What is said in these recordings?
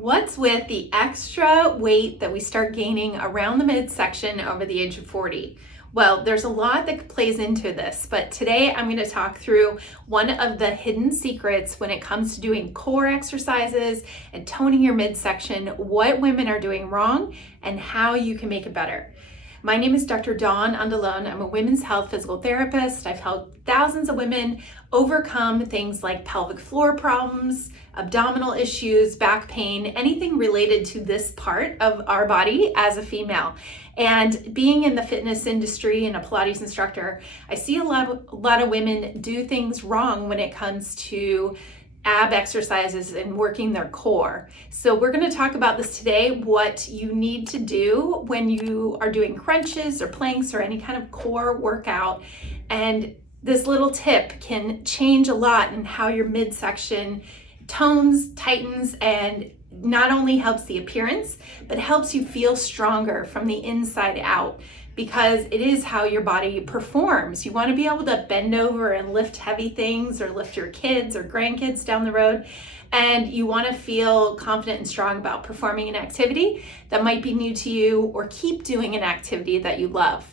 What's with the extra weight that we start gaining around the midsection over the age of 40? Well, there's a lot that plays into this, but today I'm going to talk through one of the hidden secrets when it comes to doing core exercises and toning your midsection, what women are doing wrong, and how you can make it better. My name is Dr. Dawn Andalone. I'm a women's health physical therapist. I've helped thousands of women overcome things like pelvic floor problems, abdominal issues, back pain, anything related to this part of our body as a female. And being in the fitness industry and a Pilates instructor, I see a lot of women do things wrong when it comes to ab exercises and working their core. So we're going to talk about this today, what you need to do when you are doing crunches or planks or any kind of core workout. And this little tip can change a lot in how your midsection tones, tightens, and not only helps the appearance, but helps you feel stronger from the inside out, because it is how your body performs. You want to be able to bend over and lift heavy things or lift your kids or grandkids down the road. And you want to feel confident and strong about performing an activity that might be new to you, or keep doing an activity that you love.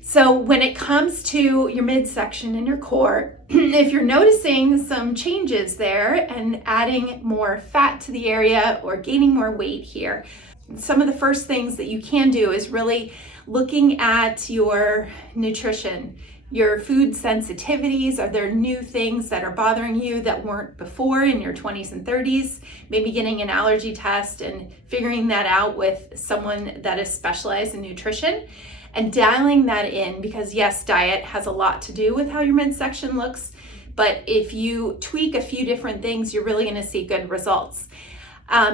So when it comes to your midsection and your core, if you're noticing some changes there and adding more fat to the area or gaining more weight here, some of the first things that you can do is really looking at your nutrition, your food sensitivities. Are there new things that are bothering you that weren't before in your 20s and 30s? Maybe getting an allergy test and figuring that out with someone that is specialized in nutrition and dialing that in, because yes, diet has a lot to do with how your midsection looks, but if you tweak a few different things, you're really going to see good results.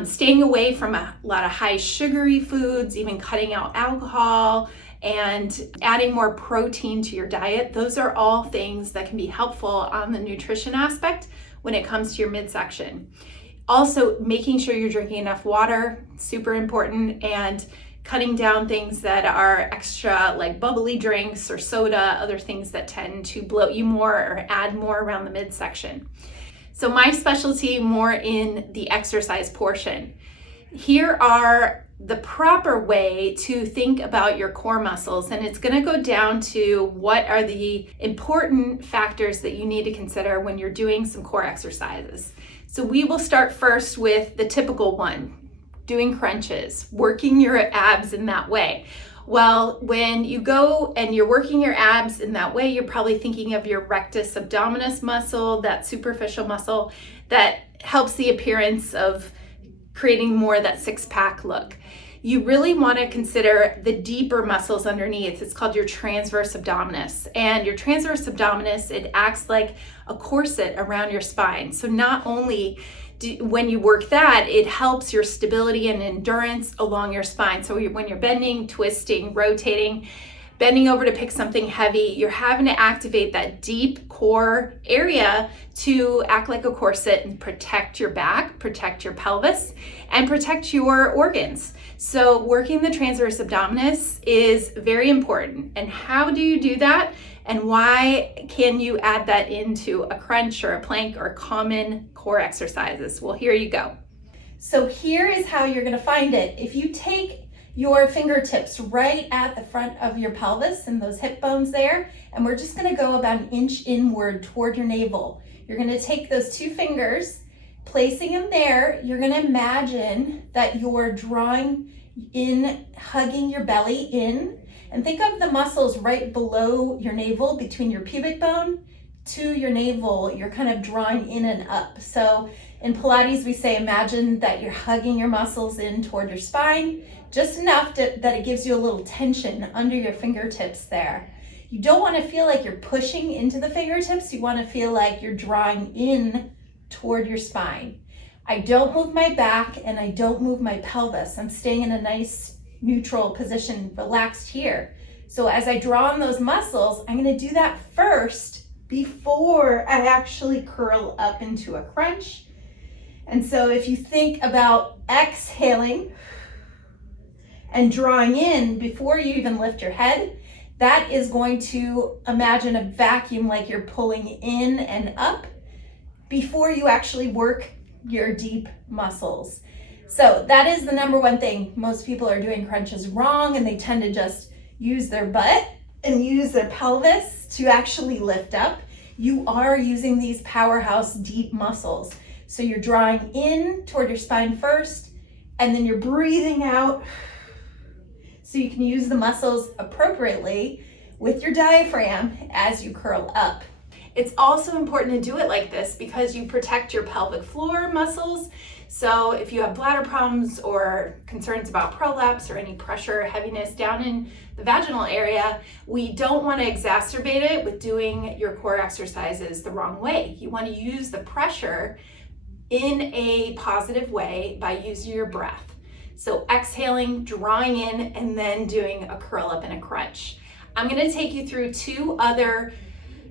Staying away from a lot of high sugary foods, even cutting out alcohol and adding more protein to your diet. Those are all things that can be helpful on the nutrition aspect when it comes to your midsection. Also, making sure you're drinking enough water, super important, and cutting down things that are extra, like bubbly drinks or soda, other things that tend to bloat you more or add more around the midsection. So my specialty more in the exercise portion. Here are the proper way to think about your core muscles, and it's going to go down to what are the important factors that you need to consider when you're doing some core exercises. So we will start first with the typical one, doing crunches, working your abs in that way. Well, when you go and you're working your abs in that way, you're probably thinking of your rectus abdominis muscle, that superficial muscle that helps the appearance of creating more of that six-pack look. You really want to consider the deeper muscles underneath. It's called your transverse abdominis. And your transverse abdominis, it acts like a corset around your spine. So not only when you work that, it helps your stability and endurance along your spine. So when you're bending, twisting, rotating, bending over to pick something heavy, you're having to activate that deep core area to act like a corset and protect your back, protect your pelvis, and protect your organs. So working the transverse abdominis is very important. And how do you do that? And why can you add that into a crunch or a plank or common core exercises? Well, here you go. So here is how you're going to find it. If you take your fingertips right at the front of your pelvis and those hip bones there, and we're just going to go about an inch inward toward your navel. You're going to take those two fingers, placing them there. You're going to imagine that you're drawing in, hugging your belly in. And think of the muscles right below your navel, between your pubic bone to your navel. You're kind of drawing in and up. So in Pilates, we say imagine that you're hugging your muscles in toward your spine, just enough that it gives you a little tension under your fingertips there. You don't want to feel like you're pushing into the fingertips. You want to feel like you're drawing in toward your spine. I don't move my back and I don't move my pelvis. I'm staying in a nice neutral position, relaxed here. So as I draw on those muscles, I'm going to do that first before I actually curl up into a crunch. And so if you think about exhaling and drawing in before you even lift your head, that is going to imagine a vacuum, like you're pulling in and up before you actually work your deep muscles. So that is the number one thing. Most people are doing crunches wrong, and they tend to just use their butt and use their pelvis to actually lift up. You are using these powerhouse deep muscles. So you're drawing in toward your spine first, and then you're breathing out so you can use the muscles appropriately with your diaphragm as you curl up. It's also important to do it like this because you protect your pelvic floor muscles. So if you have bladder problems or concerns about prolapse or any pressure or heaviness down in the vaginal area, we don't want to exacerbate it with doing your core exercises the wrong way. You want to use the pressure in a positive way by using your breath. So exhaling, drawing in, and then doing a curl up and a crunch. I'm going to take you through two other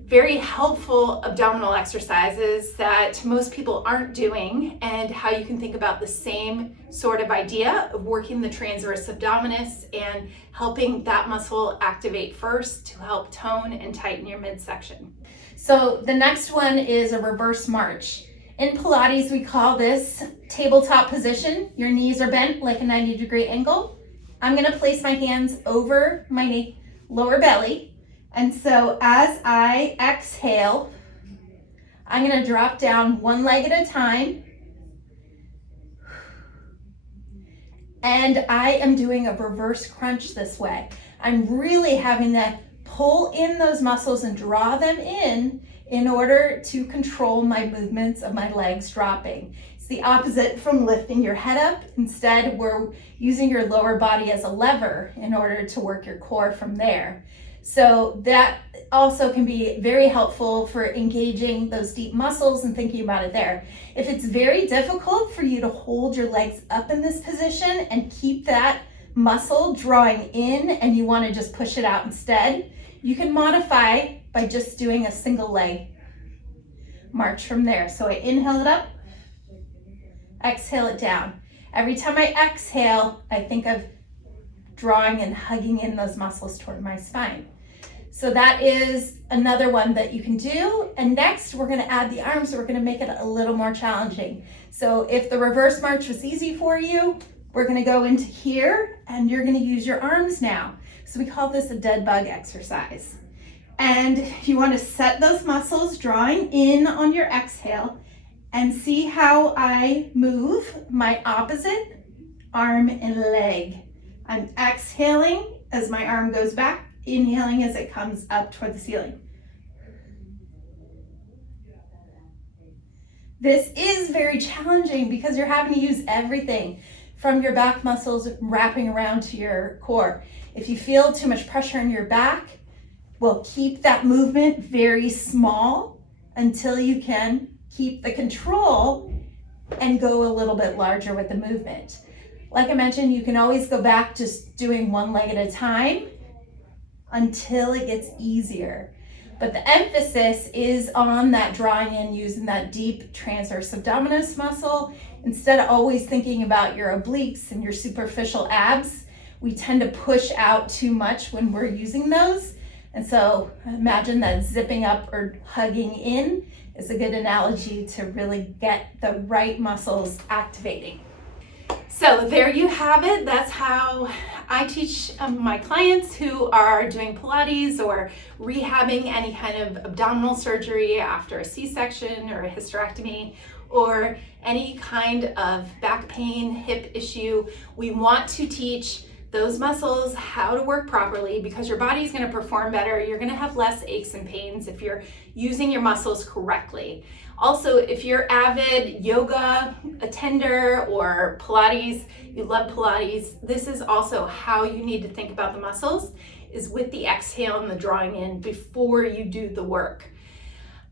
very helpful abdominal exercises that most people aren't doing, and how you can think about the same sort of idea of working the transverse abdominis and helping that muscle activate first to help tone and tighten your midsection. So the next one is a reverse march. In Pilates, we call this tabletop position. Your knees are bent like a 90-degree angle. I'm gonna place my hands over my lower belly. And so as I exhale, I'm gonna drop down one leg at a time. And I am doing a reverse crunch this way. I'm really having to pull in those muscles and draw them in order to control my movements of my legs dropping. It's the opposite from lifting your head up. Instead, we're using your lower body as a lever in order to work your core from there. So that also can be very helpful for engaging those deep muscles and thinking about it there. If it's very difficult for you to hold your legs up in this position and keep that muscle drawing in, and you want to just push it out instead, you can modify by just doing a single leg march from there. So I inhale it up, exhale it down. Every time I exhale, I think of drawing and hugging in those muscles toward my spine. So that is another one that you can do. And next, we're going to add the arms. So we're going to make it a little more challenging. So if the reverse march was easy for you, we're going to go into here, and you're going to use your arms now. So we call this a dead bug exercise. And you want to set those muscles, drawing in on your exhale, and see how I move my opposite arm and leg. I'm exhaling as my arm goes back, inhaling as it comes up toward the ceiling. This is very challenging because you're having to use everything from your back muscles wrapping around to your core. If you feel too much pressure in your back, well, keep that movement very small until you can keep the control and go a little bit larger with the movement. Like I mentioned, you can always go back just doing one leg at a time until it gets easier. But the emphasis is on that drawing in, using that deep transverse abdominis muscle. Instead of always thinking about your obliques and your superficial abs, we tend to push out too much when we're using those. And so imagine that zipping up or hugging in is a good analogy to really get the right muscles activating. So there you have it. That's how I teach my clients who are doing Pilates or rehabbing any kind of abdominal surgery after a C-section or a hysterectomy or any kind of back pain, hip issue. We want to teach those muscles how to work properly because your body's going to perform better. You're going to have less aches and pains if you're using your muscles correctly. Also, if you're avid yoga attender or Pilates, you love Pilates, this is also how you need to think about the muscles, is with the exhale and the drawing in before you do the work.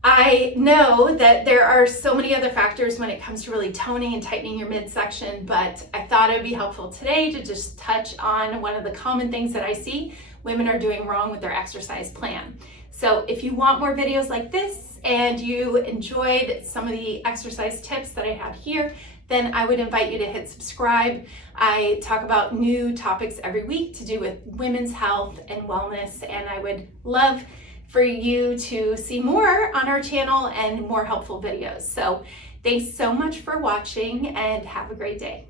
I know that there are so many other factors when it comes to really toning and tightening your midsection, but I thought it would be helpful today to just touch on one of the common things that I see women are doing wrong with their exercise plan. So if you want more videos like this and you enjoyed some of the exercise tips that I have here, then I would invite you to hit subscribe. I talk about new topics every week to do with women's health and wellness, and I would love for you to see more on our channel and more helpful videos. So thanks so much for watching and have a great day.